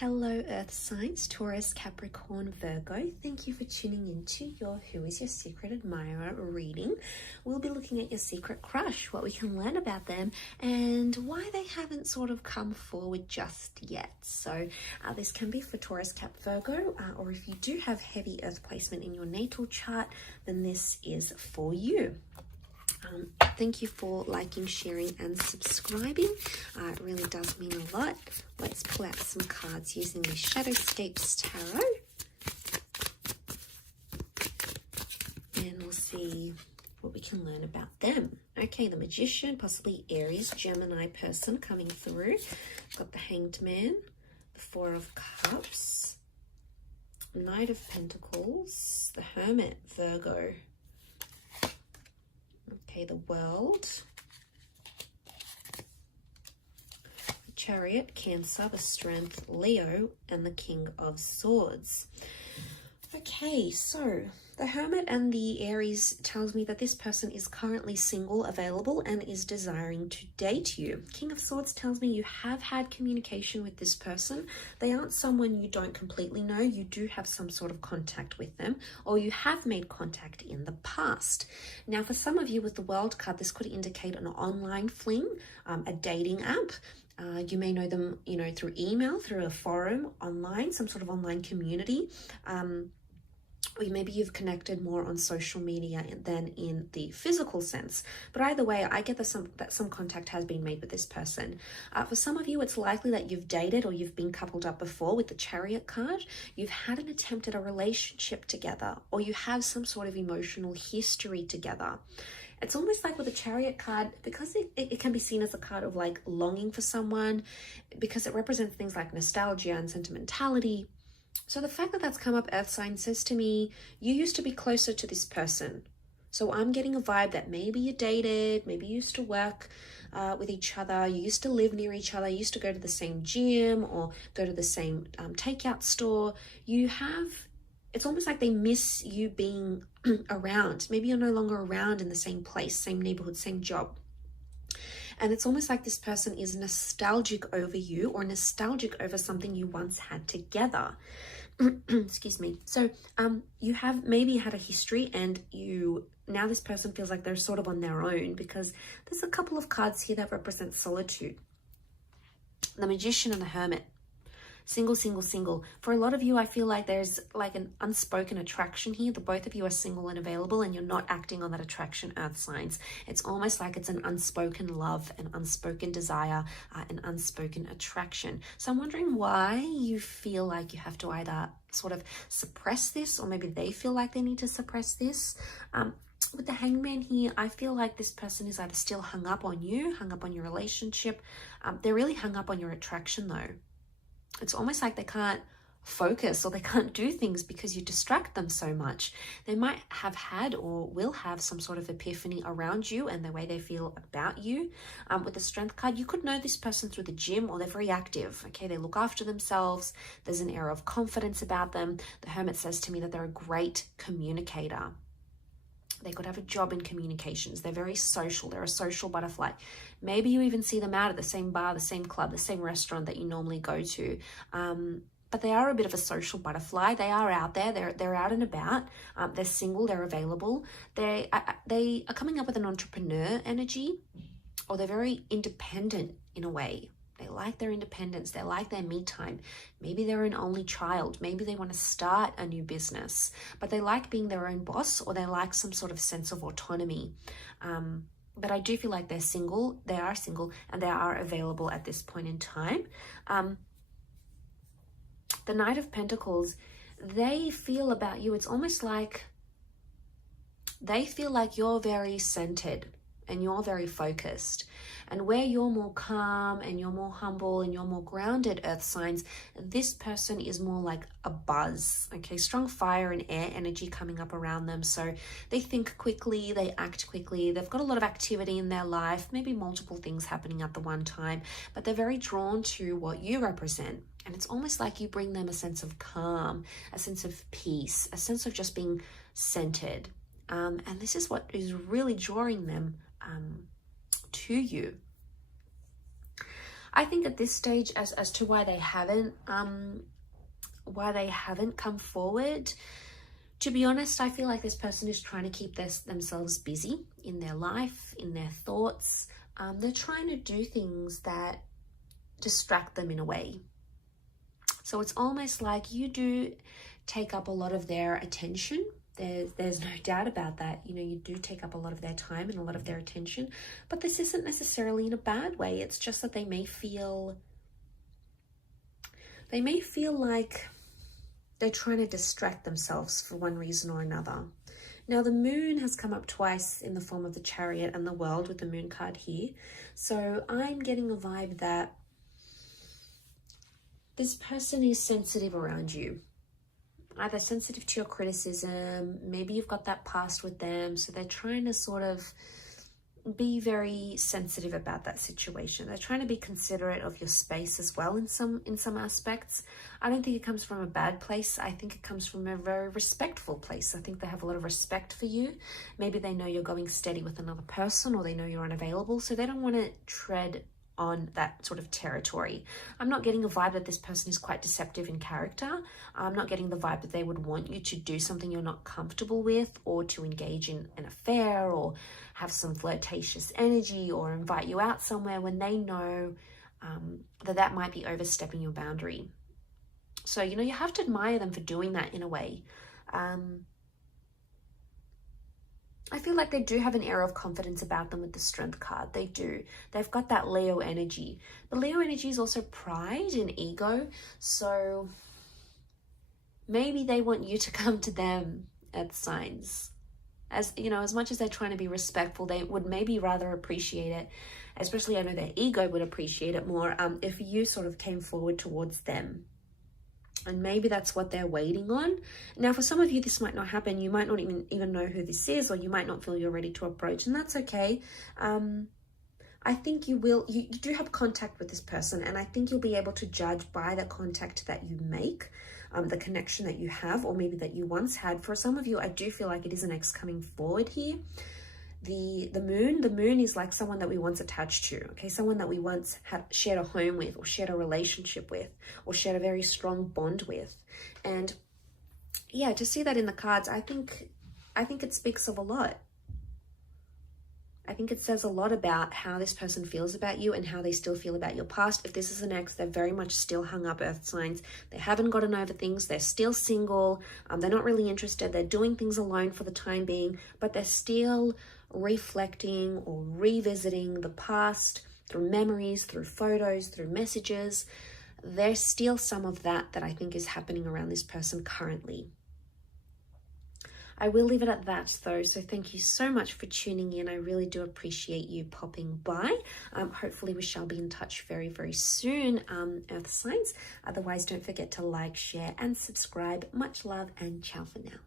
Hello Earth signs, Taurus, Capricorn, Virgo. Thank you for tuning into your Who is Your Secret Admirer reading. We'll be looking at your secret crush, what we can learn about them, and why they haven't sort of come forward just yet. So this can be for Taurus, Cap, Virgo, or if you do have heavy Earth placement in your natal chart, then this is for you. Thank you for liking, sharing, and subscribing. It really does mean a lot. Let's pull out some cards using the Shadowscapes Tarot. And we'll see what we can learn about them. Okay, the Magician, possibly Aries, Gemini person coming through. Got the Hanged Man, the Four of Cups, Knight of Pentacles, the Hermit, Virgo. Okay, the World, the Chariot, Cancer, the Strength, Leo, and the King of Swords. Okay, so the Hermit and the Aries tells me that this person is currently single, available, and is desiring to date you. King of Swords tells me you have had communication with this person. They aren't someone you don't completely know. You do have some sort of contact with them, or you have made contact in the past. Now, for some of you with the World card, this could indicate an online fling, a dating app. You may know them, through email, through a forum, online, some sort of online community. Or maybe you've connected more on social media than in the physical sense. But either way, I get that some contact has been made with this person. For some of you, it's likely that you've dated or you've been coupled up before with the Chariot card. You've had an attempt at a relationship together, or you have some sort of emotional history together. It's almost like with the Chariot card, because it can be seen as a card of like longing for someone, because it represents things like nostalgia and sentimentality. So the fact that that's come up, Earth sign, says to me, you used to be closer to this person. So I'm getting a vibe that maybe you dated, maybe you used to work with each other, you used to live near each other, you used to go to the same gym or go to the same takeout store. It's almost like they miss you being around. Maybe you're no longer around in the same place, same neighborhood, same job. And it's almost like this person is nostalgic over you, or nostalgic over something you once had together. Excuse me. So you have maybe had a history, and now this person feels like they're sort of on their own, because there's a couple of cards here that represent solitude. The Magician and the Hermit. Single, single, single. For a lot of you, I feel like there's like an unspoken attraction here. The both of you are single and available, and you're not acting on that attraction, Earth signs. It's almost like it's an unspoken love, an unspoken desire, an unspoken attraction. So I'm wondering why you feel like you have to either sort of suppress this, or maybe they feel like they need to suppress this. With the Hanged Man here, I feel like this person is either still hung up on you, hung up on your relationship. They're really hung up on your attraction though. It's almost like they can't focus, or they can't do things because you distract them so much. They might have had or will have some sort of epiphany around you and the way they feel about you. With the Strength card, you could know this person through the gym, or they're very active. Okay, they look after themselves. There's an air of confidence about them. The Hermit says to me that they're a great communicator. They could have a job in communications. They're very social. They're a social butterfly. Maybe you even see them out at the same bar, the same club, the same restaurant that you normally go to. But they are a bit of a social butterfly. They are out there. They're out and about. They're single. They're available. They are coming up with an entrepreneur energy, or they're very independent in a way. They like their independence. They like their me time. Maybe they're an only child. Maybe they want to start a new business, but they like being their own boss, or they like some sort of sense of autonomy. But I do feel like they're single. They are single, and they are available at this point in time. The Knight of Pentacles, they feel about you, it's almost like they feel like you're very centered and you're very focused. And where you're more calm and you're more humble and you're more grounded, Earth signs, this person is more like a buzz. Okay, strong fire and air energy coming up around them. So they think quickly, they act quickly, they've got a lot of activity in their life, maybe multiple things happening at the one time, but they're very drawn to what you represent. And it's almost like you bring them a sense of calm, a sense of peace, a sense of just being centered. And this is what is really drawing them to you. I think at this stage, as to why they haven't come forward, to be honest, I feel like this person is trying to keep themselves busy in their life, in their thoughts. They're trying to do things that distract them in a way. So it's almost like you do take up a lot of their attention. There's no doubt about that. You know, you do take up a lot of their time and a lot of their attention, but this isn't necessarily in a bad way. It's just that they may feel like they're trying to distract themselves for one reason or another. Now, the moon has come up twice in the form of the Chariot and the World with the moon card here. So I'm getting a vibe that this person is sensitive around you. Either sensitive to your criticism, maybe you've got that past with them. So they're trying to sort of be very sensitive about that situation. They're trying to be considerate of your space as well in some aspects. I don't think it comes from a bad place. I think it comes from a very respectful place. I think they have a lot of respect for you. Maybe they know you're going steady with another person, or they know you're unavailable, so they don't want to tread on that sort of territory. I'm not getting a vibe that this person is quite deceptive in character. I'm not getting the vibe that they would want you to do something you're not comfortable with, or to engage in an affair, or have some flirtatious energy, or invite you out somewhere when they know that might be overstepping your boundary. So, you know, you have to admire them for doing that in a way. I feel like they do have an air of confidence about them with the Strength card. They do. They've got that Leo energy. But Leo energy is also pride and ego. So maybe they want you to come to them at signs. As you know, as much as they're trying to be respectful, they would maybe rather appreciate it. Especially, I know their ego would appreciate it more if you sort of came forward towards them. And maybe that's what they're waiting on. Now, for some of you, this might not happen. You might not even know who this is, or you might not feel you're ready to approach, and that's okay. I think you do have contact with this person, and I think you'll be able to judge by the contact that you make, the connection that you have, or maybe that you once had. For some of you, I do feel like it is an ex coming forward here. The moon is like someone that we once attached to, okay? Someone that we once had shared a home with, or shared a relationship with, or shared a very strong bond with. And yeah, to see that in the cards, I think it speaks of a lot. I think it says a lot about how this person feels about you and how they still feel about your past. If this is an ex, they're very much still hung up, earth signs. They haven't gotten over things. They're still single. They're not really interested. They're doing things alone for the time being, but they're still reflecting or revisiting the past through memories, through photos, through messages. There's still some of that I think is happening around this person currently. I will leave it at that though, so thank you so much for tuning in. I really do appreciate you popping by. Hopefully we shall be in touch very, very soon, earth signs. Otherwise, don't forget to like, share and subscribe. Much love and ciao for now.